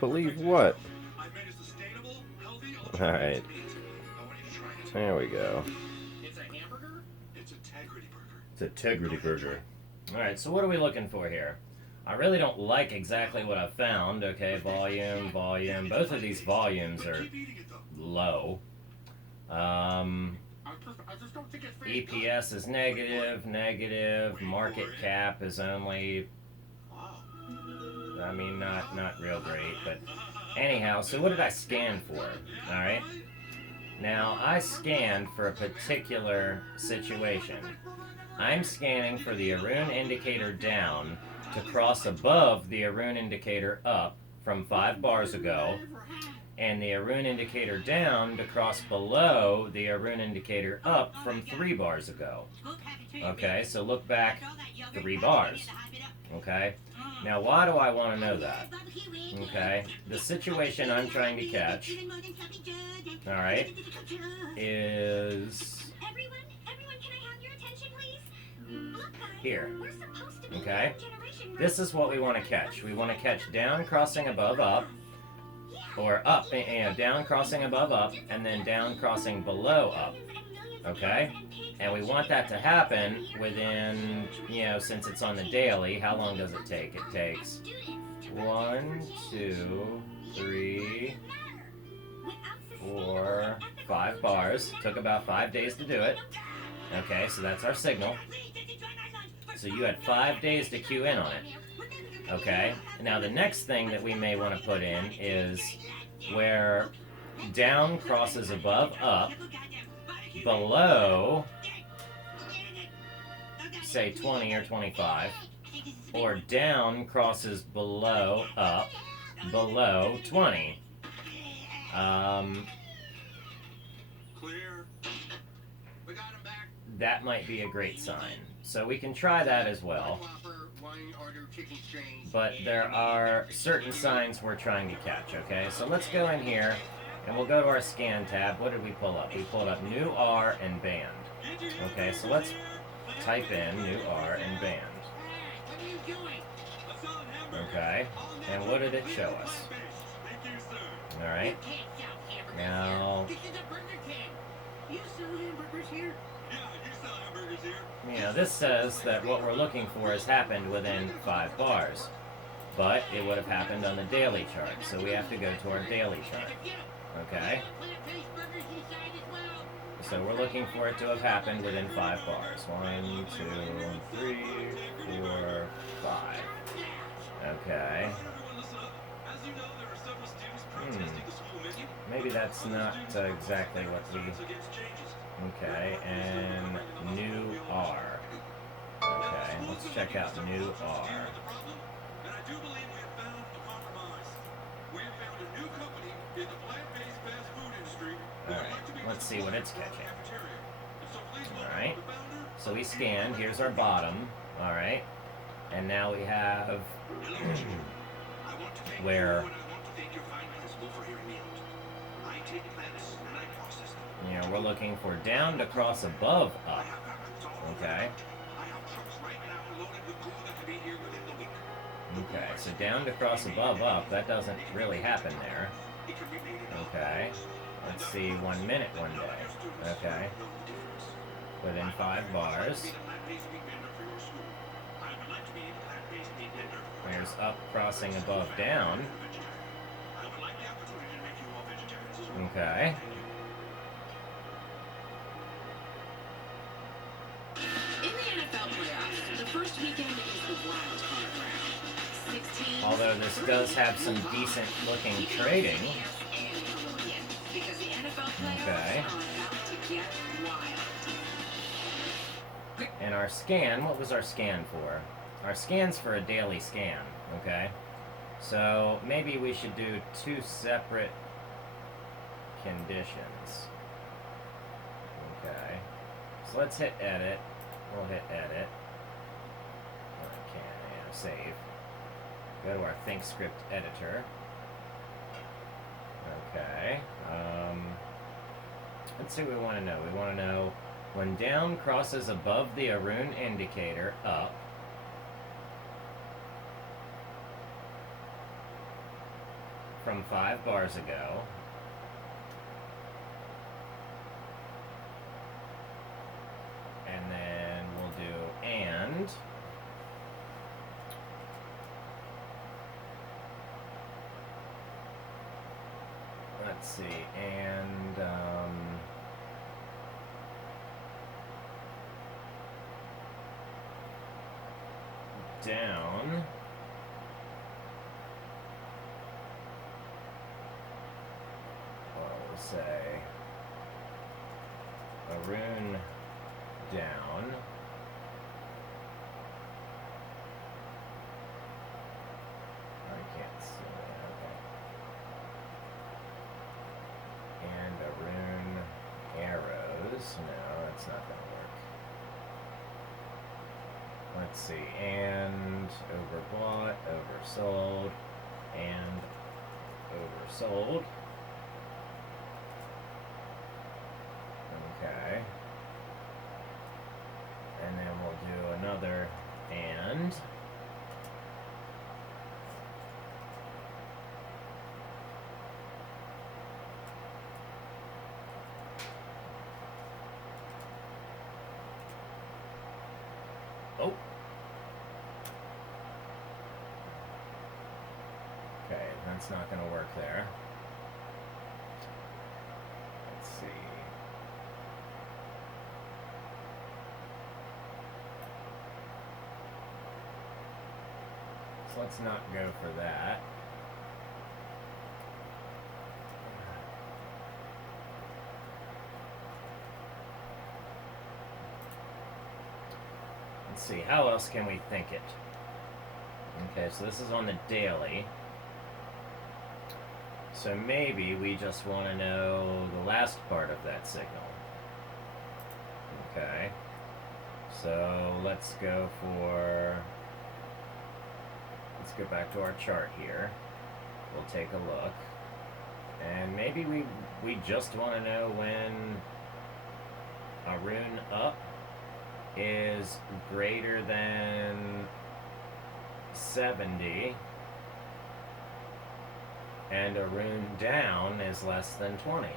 Believe what? Alright. There we go. It's a hamburger? It's a Integrity Burger. It's a Integrity Burger. Alright, so what are we looking for here? I really don't like exactly what I've found. Okay, volume. Both of these volumes are low. EPS is negative. Market cap is only, I mean, not real great, but anyhow, so what did I scan for? Alright. Now, I scanned for a particular situation. I'm scanning for the Aroon indicator down to cross above the Aroon indicator up from 5 bars ago, and the Aroon indicator down to cross below the Aroon indicator up from 3 bars ago. Okay, so look back 3 bars. Okay, now why do I want to know that? Okay, the situation I'm trying to catch, alright, is here. Okay, this is what we want to catch. We want to catch down crossing above up, or up, down crossing above up, and then down crossing below up. Okay? And we want that to happen within, since it's on the daily, how long does it take? It takes 1, 2, 3, 4, 5 bars. Took about 5 days to do it. Okay, so that's our signal. So you had 5 days to cue in on it. Okay, now the next thing that we may want to put in is where down crosses above up, below, say 20 or 25, or down crosses below up, below 20. That might be a great sign. So we can try that as well. But there are certain signs we're trying to catch, okay? So let's go in here, and we'll go to our scan tab. What did we pull up? We pulled up new R and band. Okay, so let's type in new R and band. Okay, and what did it show us? Alright. Now, this says that what we're looking for has happened within 5 bars. But it would have happened on the daily chart, so we have to go to our daily chart. Okay? So we're looking for it to have happened within 5 bars. 1, 2, 3, 4, 5. Okay. Maybe that's not exactly what we... Okay, and new R. Okay, let's check out new R. Alright, let's see what it's catching. Alright, so we scanned. Here's our bottom. Alright, and now we have where we're looking for down to cross above up. Okay. Okay, so down to cross above up, that doesn't really happen there. Okay. Let's see, 1 minute one day. Okay. Within 5 bars. There's up crossing above down. Okay. Although this does have some decent looking trading. Okay. And our scan, what was our scan for? Our scan's for a daily scan, okay? So maybe we should do 2 separate conditions. Okay. So let's hit edit. We'll hit edit. Okay, save. Go to our ThinkScript editor. Okay. Let's see what we want to know. We want to know when down crosses above the Aroon indicator up. from 5 bars ago. And then we'll do and. Let's see, and down. We'll say Aroon down. I can't see it. Okay. And Aroon arrows. No, that's not going to work. Let's see. And overbought, oversold, and oversold. Okay. And then we'll do another and. Oh. Okay, that's not going to work there. Let's see. So let's not go for that. Let's see, how else can we think it? Okay, so this is on the daily. So maybe we just want to know the last part of that signal. Okay. So let's go back to our chart here. We'll take a look. And maybe we just want to know when Aroon up is greater than 70 and Aroon down is less than 20.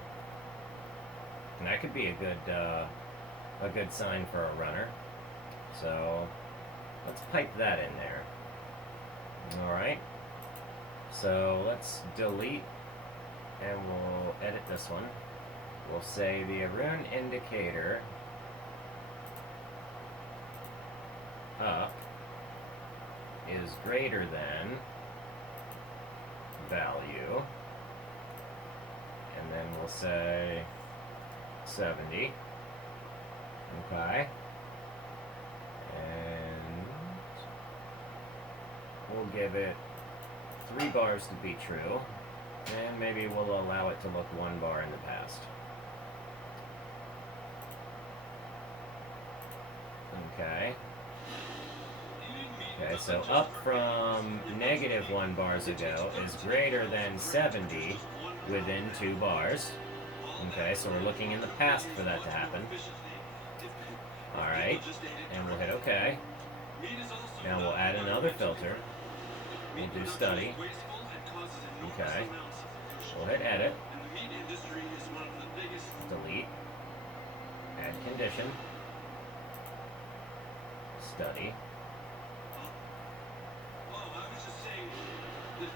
And that could be a good sign for a runner. So let's pipe that in there. Alright. So let's delete and we'll edit this one. We'll say the Aroon indicator up is greater than value, and then we'll say 70. Okay, and we'll give it 3 bars to be true, and maybe we'll allow it to look 1 bar in the past. Okay. Okay, so up from negative 1 bars ago is greater than 70 within 2 bars. Okay, so we're looking in the past for that to happen. Alright, and we'll hit OK. Now we'll add another filter. We'll do study. Okay. We'll hit edit. Delete. Add condition. Study.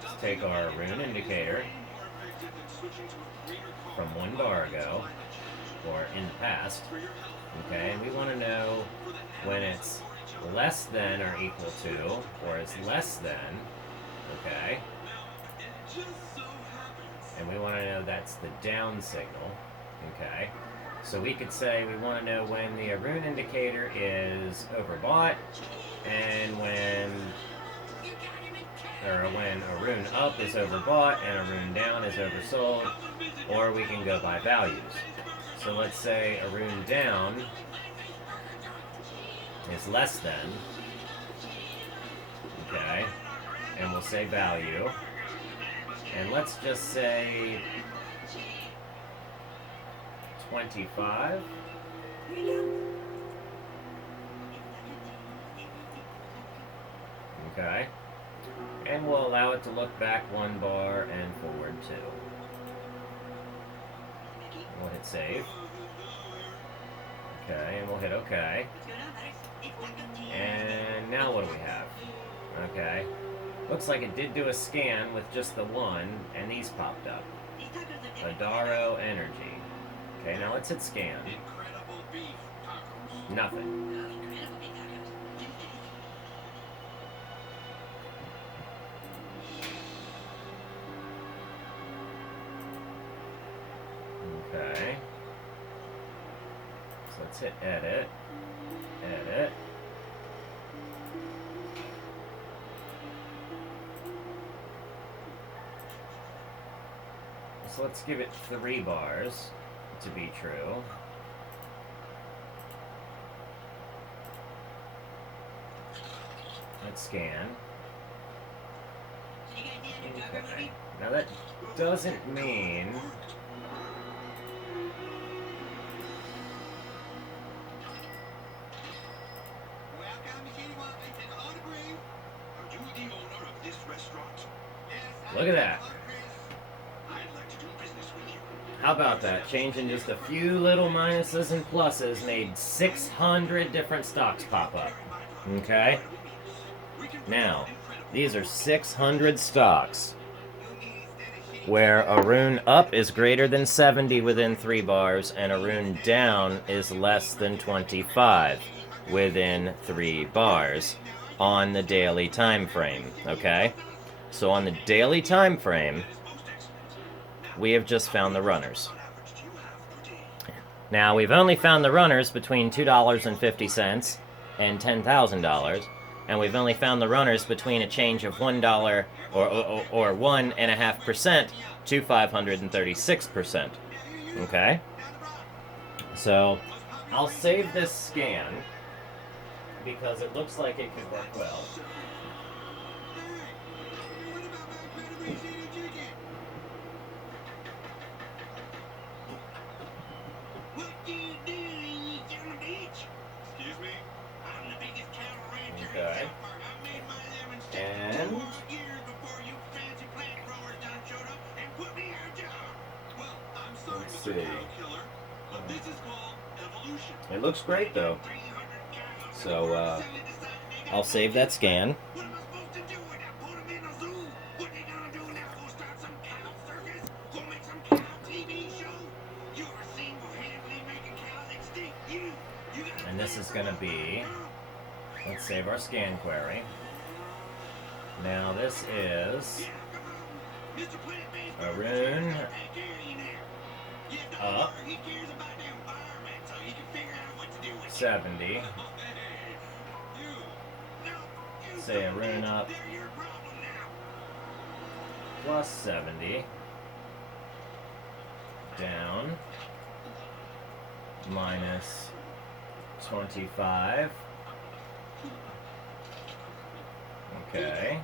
Let's take our Aroon indicator from 1 bar ago, or in the past, okay, and we want to know when it's less than or equal to, or is less than, okay, and we want to know that's the down signal, okay, so we could say we want to know when the Aroon indicator is overbought, and when Aroon up is overbought and Aroon down is oversold, or we can go by values. So let's say Aroon down is less than, okay, and we'll say value, and let's just say 25. Okay. And we'll allow it to look back 1 bar and forward 2. We'll hit save. Okay, and we'll hit OK. And now what do we have? Okay. Looks like it did do a scan with just the 1, and these popped up. Adaro Energy. Okay, now let's hit scan. Incredible beef tacos. Nothing. Okay. So let's hit edit. Edit. So let's give it 3 bars to be true. Let's scan. Okay. Now that doesn't mean... Look at that. How about that? Changing just a few little minuses and pluses made 600 different stocks pop up. Okay? Now, these are 600 stocks where Aroon up is greater than 70 within 3 bars and Aroon down is less than 25 within 3 bars on the daily time frame. Okay? So on the daily time frame, we have just found the runners. Now, we've only found the runners between $2.50 and $10,000, and we've only found the runners between a change of $1 or 1.5% to 536%. Okay? So, I'll save this scan because it looks like it could work well. Okay. And let's see. It looks great though. So I'll save that scan. And this is going to be, let's save our scan query. Now this is Aroon up 70. Say Aroon up plus 70. Down minus 25. Okay.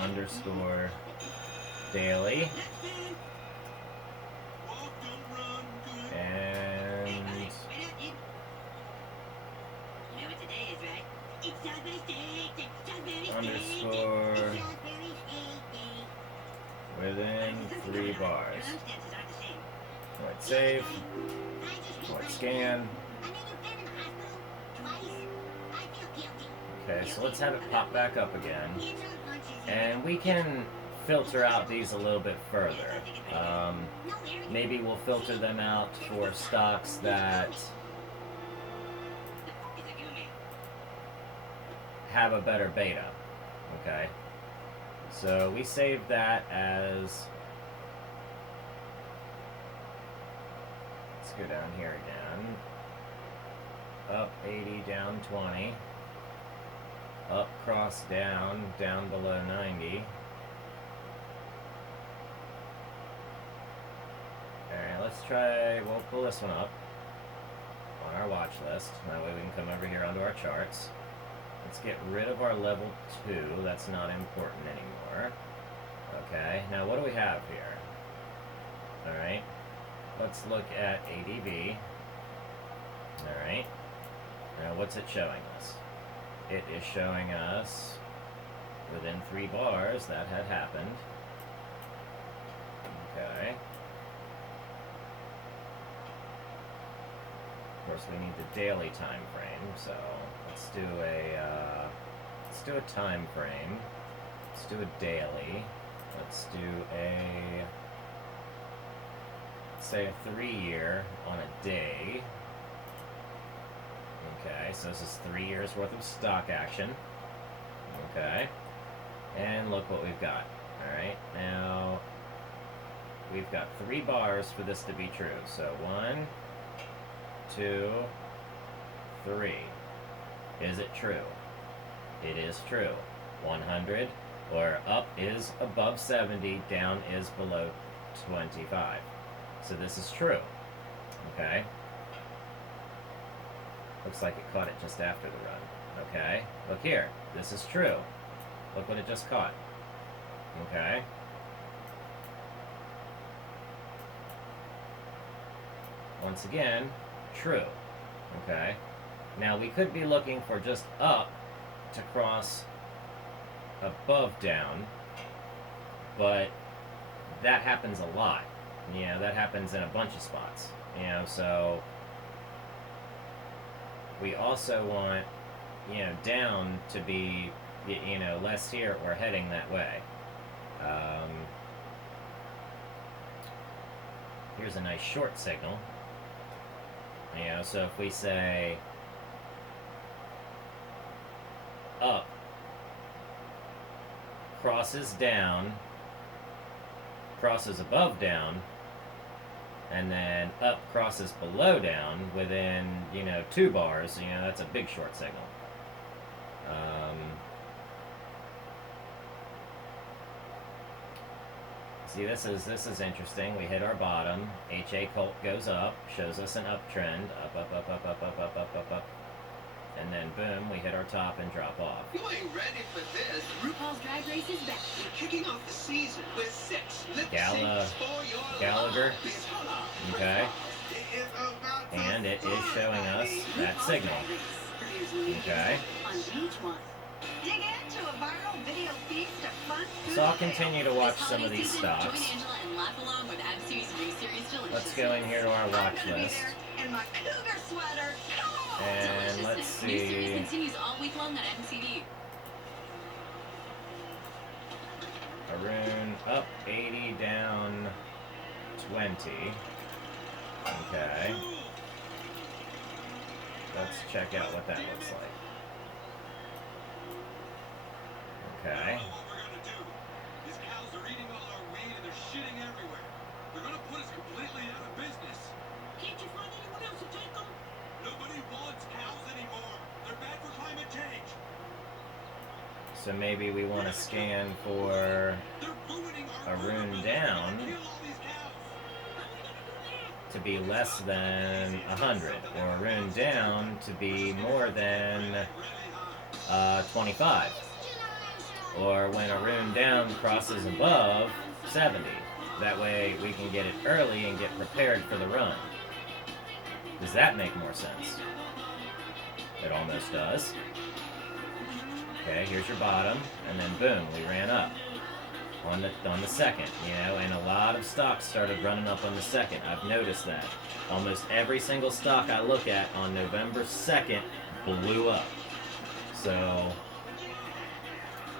Underscore daily. And underscore within 3 bars. Alright, save. Alright, scan. Okay, so let's have it pop back up again. And we can filter out these a little bit further. Maybe we'll filter them out for stocks that have a better beta. Okay. So we save that as, let's go down here again. Up 80, down 20. Up, cross, down, down below 90. Alright, let's try, we'll pull this one up on our watch list. That way we can come over here onto our charts. Let's get rid of our level 2. That's not important anymore. Okay, now what do we have here? Alright, let's look at ADV. Alright, now what's it showing us? It is showing us within 3 bars, that had happened. Okay. Of course, we need the daily time frame, so let's do a time frame. Let's do a daily. Let's do say a 3-year on a day. Okay, so this is 3 years worth of stock action. Okay. And look what we've got. Alright, now we've got 3 bars for this to be true. So 1, 2, 3. Is it true? It is true. 100, or up is above 70, down is below 25. So this is true. Okay. Looks like it caught it just after the run. Okay. Look here. This is true. Look what it just caught. Okay. Once again, true. Okay. Now we could be looking for just up to cross above down, but that happens a lot. You know, that happens in a bunch of spots. You know, so we also want, you know, down to be, you know, less here or heading that way. Here's a nice short signal. You know, so if we say up crosses down, crosses above down, and then up crosses below down within, you know, 2 bars, you know, that's a big short signal. See, this is interesting. We hit our bottom. HA cult goes up, shows us an uptrend, up, up, up, up, up, up, up, up, up, up, and then boom, we hit our top and drop off. You ain't ready for this. RuPaul's Drag Race is back. We're kicking off the season with 6 lip Gala- syncs for your Gallagher. love. Okay. It is about to And it is start, showing us baby. that RuPaul's signal. Drag Race. Here's new Okay. videos on each one. Dig into a viral video feast of fun food So I'll fails. continue to watch This some of holiday these season, stocks. Join Angela and laugh along with Ab Series Re-Series Deliciousness. Let's go in here to our I'm watch gonna be list. there in my cougar sweater. Come on! And let's Deliciousness. New series see. continues all week long on MCD. Aroon up 80, down 20. Okay. Let's check out what that looks like. Okay. What we're gonna do. These cows are eating all our weed and they're shitting everywhere. They're gonna put us completely out of business. Can't you find anyone else to take them? Nobody wants cows anymore. They're bad for climate change. So maybe we want to scan for They're ruining our Aroon river. down Kill all these cows. How are we gonna do that? to be less than 100, or Aroon down to be more than 25. Or when Aroon down crosses above 70. That way we can get it early and get prepared for the run. Does that make more sense? It almost does. Okay, here's your bottom, and then boom, we ran up on the second, you know, and a lot of stocks started running up on the second. I've noticed that. Almost every single stock I look at on November 2nd blew up. So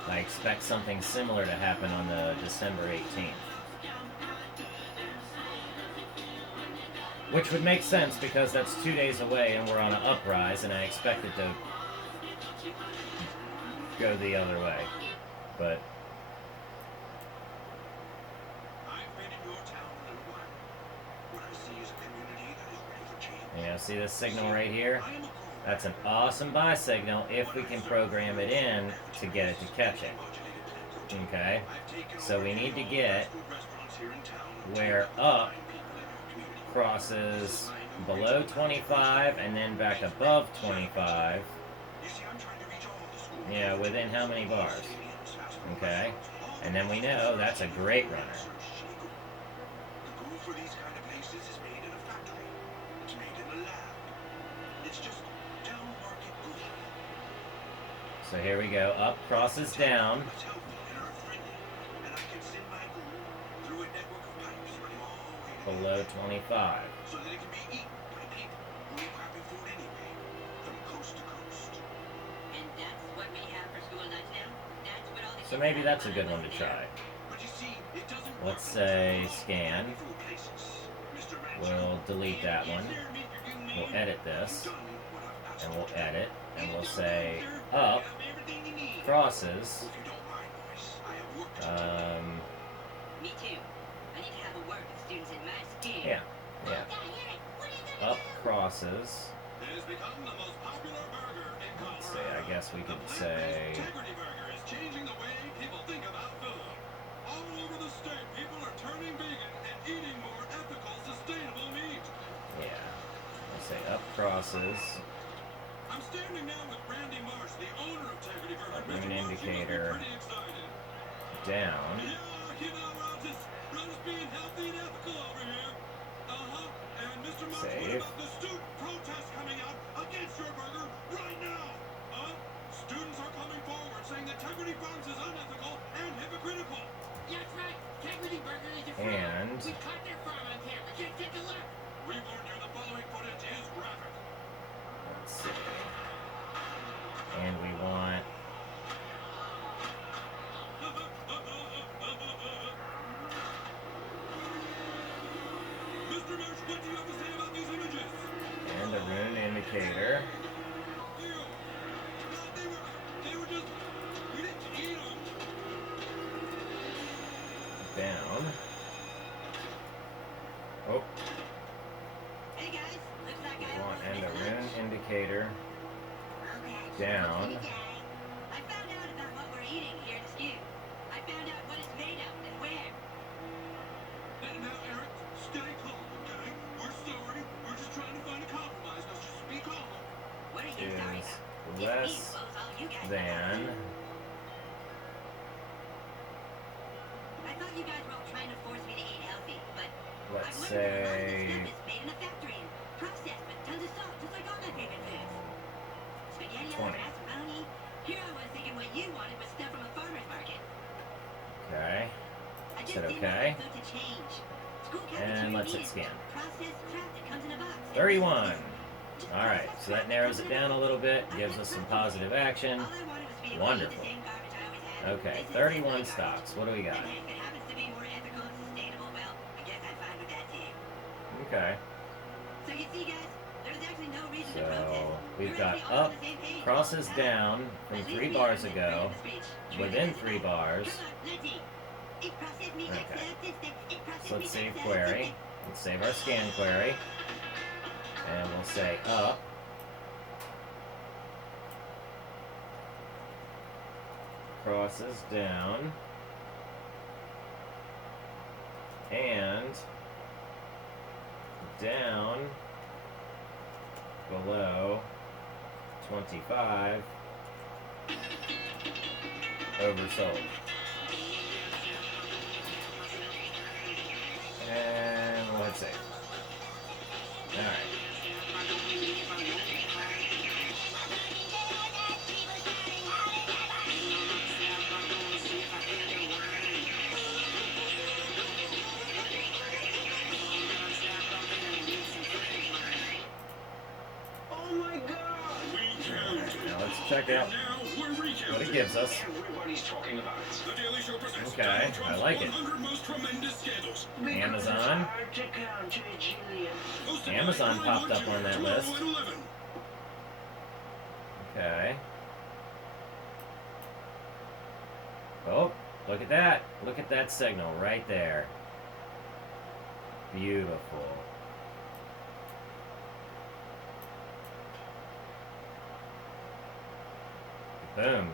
I expect something similar to happen on the December 18th. Which would make sense because that's 2 days away and we're on an uprise, and I expect it to go the other way. But I've been in your town a little while. What I see is a community that is ready for change. you know, see this signal right here? I am a core. That's an awesome buy signal if we can program it in to get it to catch it. Okay? So we need to get where up crosses below 25 and then back above 25. You know, within how many bars? Okay? And then we know that's a great runner. The glue for these kind of places is made in a factory. It's made in a lab. It's just down market glue. So here we go. Up crosses down. Below 25. So that it can be eaten by people who eat crappy food anyway, from coast to coast. And that's what we have for school lunch now? That's what all the So kids maybe have that's a while good I'm one to over try. there. But you see, it doesn't Let's work say in scan. food places. Mr. Rancho, We'll delete that one. We'll edit this. done what I've asked And you we'll to do. edit. And we'll Anytime, say sir, up you have everything you need. crosses. If you don't mind, boys, I have work to do. Me too. I need to have a word with students in my school. Yeah. Yeah. Up crosses. It has become the most popular burger in Let's see, Colorado. I guess we could The say plant-based Integrity Burger is changing the way people think about food. All over the state, people are turning vegan and eating more ethical, sustainable meat. yeah. We'll say up crosses. I'm standing now with Randy Marsh, the owner of Integrity Burger. Aroon Mr. Marsh, you must be indicator. pretty excited. Down. Yeah, you know, we're just being healthy and ethical over here. And Mr. Marsh, what Save. about the student protests coming out against your burger right now? Students are coming forward saying that Integrity Farms is unethical and hypocritical. That's right. Integrity Burger is a fraud. And We caught their farm on camera. Just take a look. We warn you, the following footage is graphic. let's see. And we want Mr. Marsh, what do you have to say about these images? and a Aroon indicator. Ew. They were just, we didn't eat them. Down. Oh, Hey guys, looks like we I want almost and a missed Aroon lunch. indicator. Okay. Down. I found out about what we're eating here in the school. I found out what it's made of and where. Now, Eric, stay calm, okay? We're sorry. We're just trying to find a compromise. Now, just be calm. What are you sorry Is about? It's me, less well, it's all you guys than. I thought you guys were all trying to force me to eat healthy, but Let's I've learned that a lot of this say stuff is made in a factory and processed with tons of salt, just like all my favorite foods. Spaghetti alla 20. macaroni. Here I was thinking what you wanted was stuff from a farmer's market. Okay. I just Said didn't okay. want food to change. School And cafeteria let's meat hit is scan. processed crap that comes in a box. 31. Just Alright, processed so that crap narrows comes it in a down a box. little bit, I gives had us some crap positive action. All I wanted was to be able to eat Wonderful. the same garbage I always had. Okay, This is 31 garbage. stocks. What do we got? And hey, if it happens to be more ethical and sustainable, well, I guess I'm fine with that too. Okay. So you see, guys, there's actually no reason to So protest. we've We're got actually all on up, the same page. crosses down from At least 3 we bars haven't ago, freedom of speech. within 3 bars. Come on, let's eat. It processed me Okay. it processed So me let's save it query. Let's save our scan query. And we'll say up. Crosses down. And down below 25 oversold. And let's see. Alright. Oh my God! We can't. Now let's check out Now we're recounting. what it gives us. Everybody's talking about it. The Daily Show presents Okay, Donald I Trump's like it. 100 most tremendous scandals. Amazon. Hosted Amazon by popped Brian up on that tomorrow list. at 11. Okay. Oh, look at that. Look at that signal right there. Beautiful. Boom.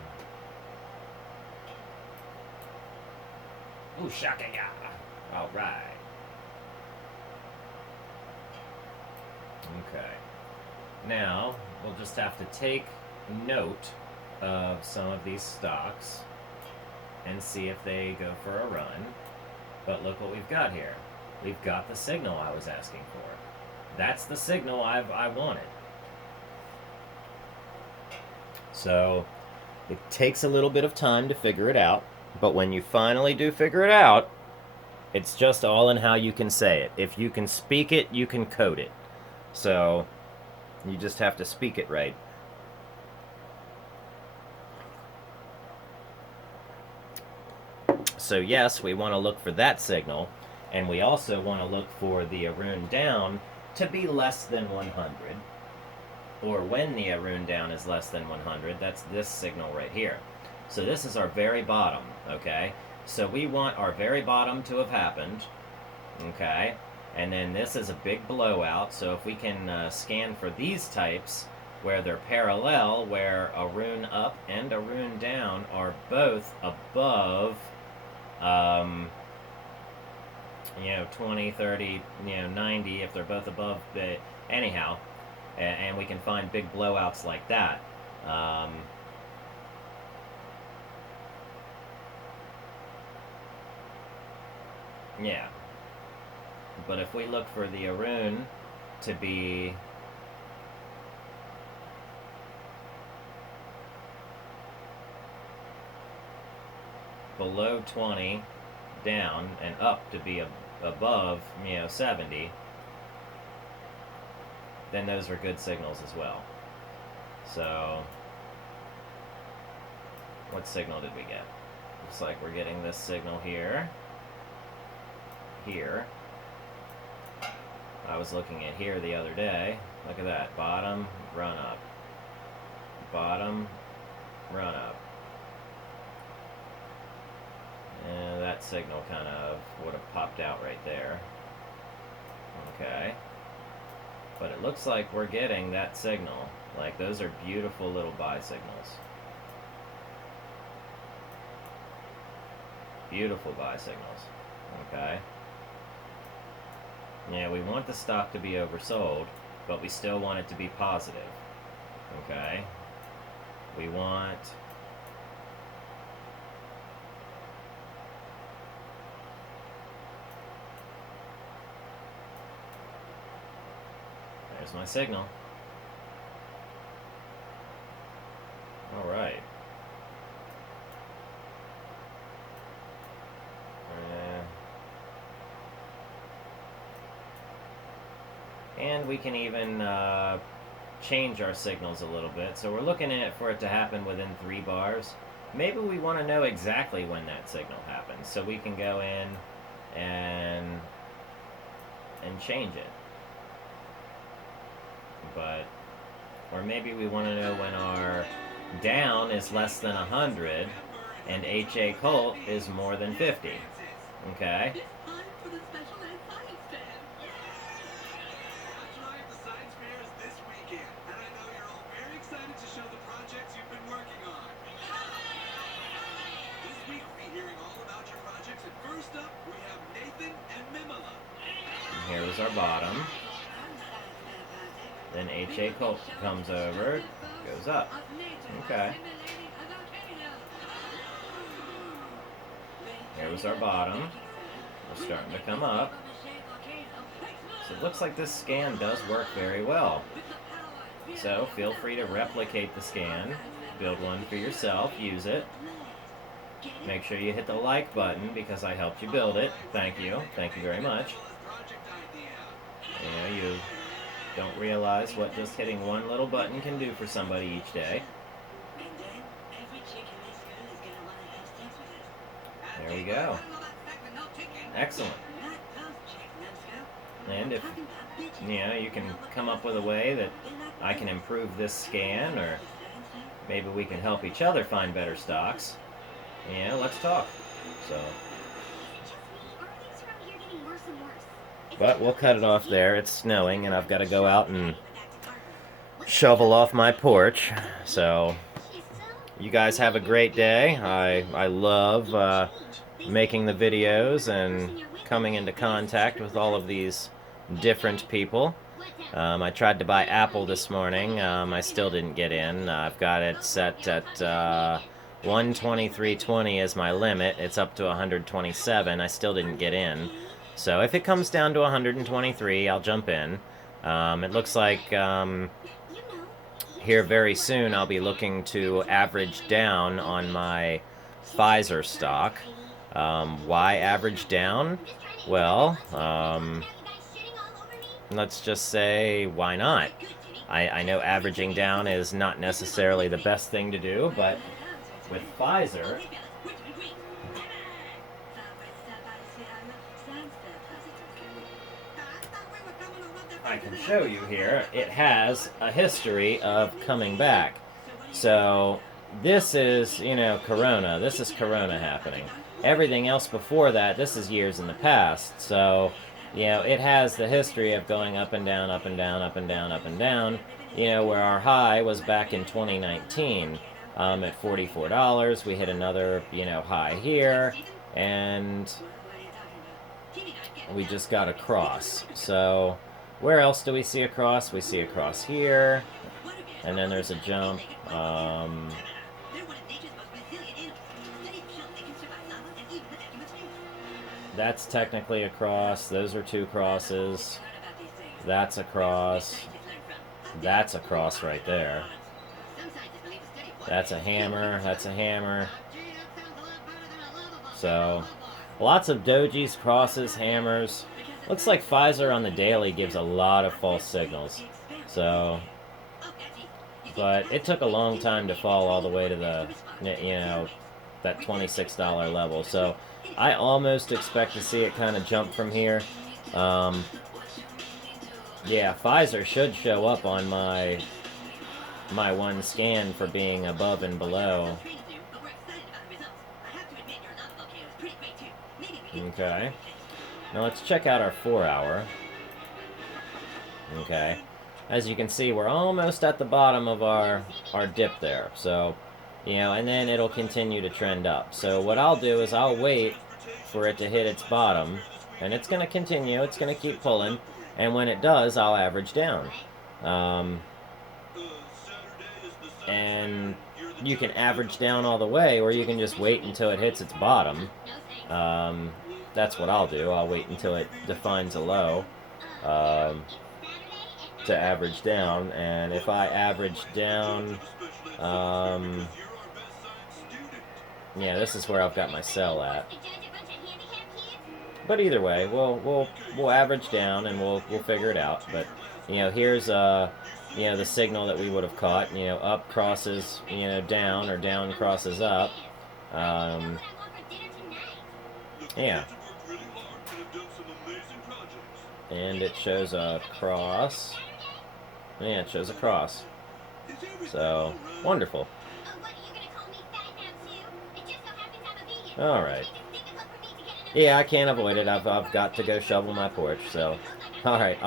Ooh, shaka ya. All right. Okay. Now, we'll just have to take note of some of these stocks and see if they go for a run. But look what we've got here. We've got the signal I was asking for. That's the signal I wanted. So, It takes a little bit of time to figure it out, but when you finally do figure it out, it's just all in how you can say it. If you can speak it, you can code it. So you just have to speak it right. So yes, we want to look for that signal, and we also want to look for the Aroon down to be less than 100. Or when the Aroon down is less than 100, that's this signal right here. So this is our very bottom, okay? So we want our very bottom to have happened, okay? And then this is a big blowout, so if we can scan for these types where they're parallel, where Aroon up and Aroon down are both above, 20, 30, 90, if they're both above, anyhow, and we can find big blowouts like that. Yeah. But if we look for the Aroon to be below 20 down and up to be above 70, then those are good signals as well. So what signal did we get? Looks like we're getting this signal here. I was looking at here the other day. Look at that. Bottom, run up. Bottom, run up. And that signal kind of would have popped out right there. Okay. But it looks like we're getting that signal. Like, those are beautiful little buy signals. Beautiful buy signals. Okay. Yeah, we want the stock to be oversold, but we still want it to be positive. Okay? We want... There's my signal. Alright. And we can even change our signals a little bit. So we're looking at it for it to happen within 3 bars. Maybe we want to know exactly when that signal happens, so we can go in and change it. But, or maybe we want to know when our down is less than 100 and HA Colt is more than 50. Okay? It's time for the special ed science fair. That's right, the science fair is this weekend, and I know you're all very excited to show the projects you've been working on. This week we'll be hearing all about your projects, and first up we have Nathan and Mimala. Here's our bottom. Then HA Colt comes over, goes up. Okay. Here was our bottom. We're starting to come up. So it looks like this scan does work very well. So feel free to replicate the scan. Build one for yourself. Use it. Make sure you hit the like button because I helped you build it. Thank you. Thank you very much. You don't realize what just hitting one little button can do for somebody each day. There we go. Excellent. And if you can come up with a way that I can improve this scan, or maybe we can help each other find better stocks, let's talk. So, but we'll cut it off there. It's snowing and I've got to go out and shovel off my porch. So you guys have a great day. I love making the videos and coming into contact with all of these different people. I tried to buy Apple this morning. I still didn't get in. I've got it set at 123.20 is my limit. It's up to 127. I still didn't get in. So if it comes down to 123, I'll jump in. It looks like here very soon I'll be looking to average down on my Pfizer stock. Why average down? Well, let's just say, why not? I know averaging down is not necessarily the best thing to do, but with Pfizer, I can show you here, it has a history of coming back. So this is, Corona. This is Corona happening. Everything else before that, this is years in the past. So, it has the history of going up and down, up and down, up and down, up and down. Where our high was back in 2019 at $44. We hit another, high here, and we just got a cross. So where else do we see a cross? We see a cross here, and then there's a jump. That's technically a cross. Those are two crosses. That's a cross. That's a cross right there. That's a hammer. That's a hammer. So, lots of dojis, crosses, hammers. Looks like Pfizer on the daily gives a lot of false signals. So, but it took a long time to fall all the way to the, that $26 level. So, I almost expect to see it kind of jump from here. Yeah, Pfizer should show up on my one scan for being above and below. Okay. Now let's check out our 4-hour. Okay. As you can see, we're almost at the bottom of our dip there. So, and then it'll continue to trend up. So what I'll do is I'll wait for it to hit its bottom, and it's going to continue. It's going to keep pulling, and when it does, I'll average down. And you can average down all the way, or you can just wait until it hits its bottom. That's what I'll do. I'll wait until it defines a low to average down, and if I average down, yeah, this is where I've got my sell at. But either way, we'll average down and we'll figure it out. But here's the signal that we would have caught. Up crosses down, or down crosses up. Yeah. And it shows a cross. Yeah, it shows a cross. So wonderful. All right. Yeah, I can't avoid it. I've got to go shovel my porch. So, all right.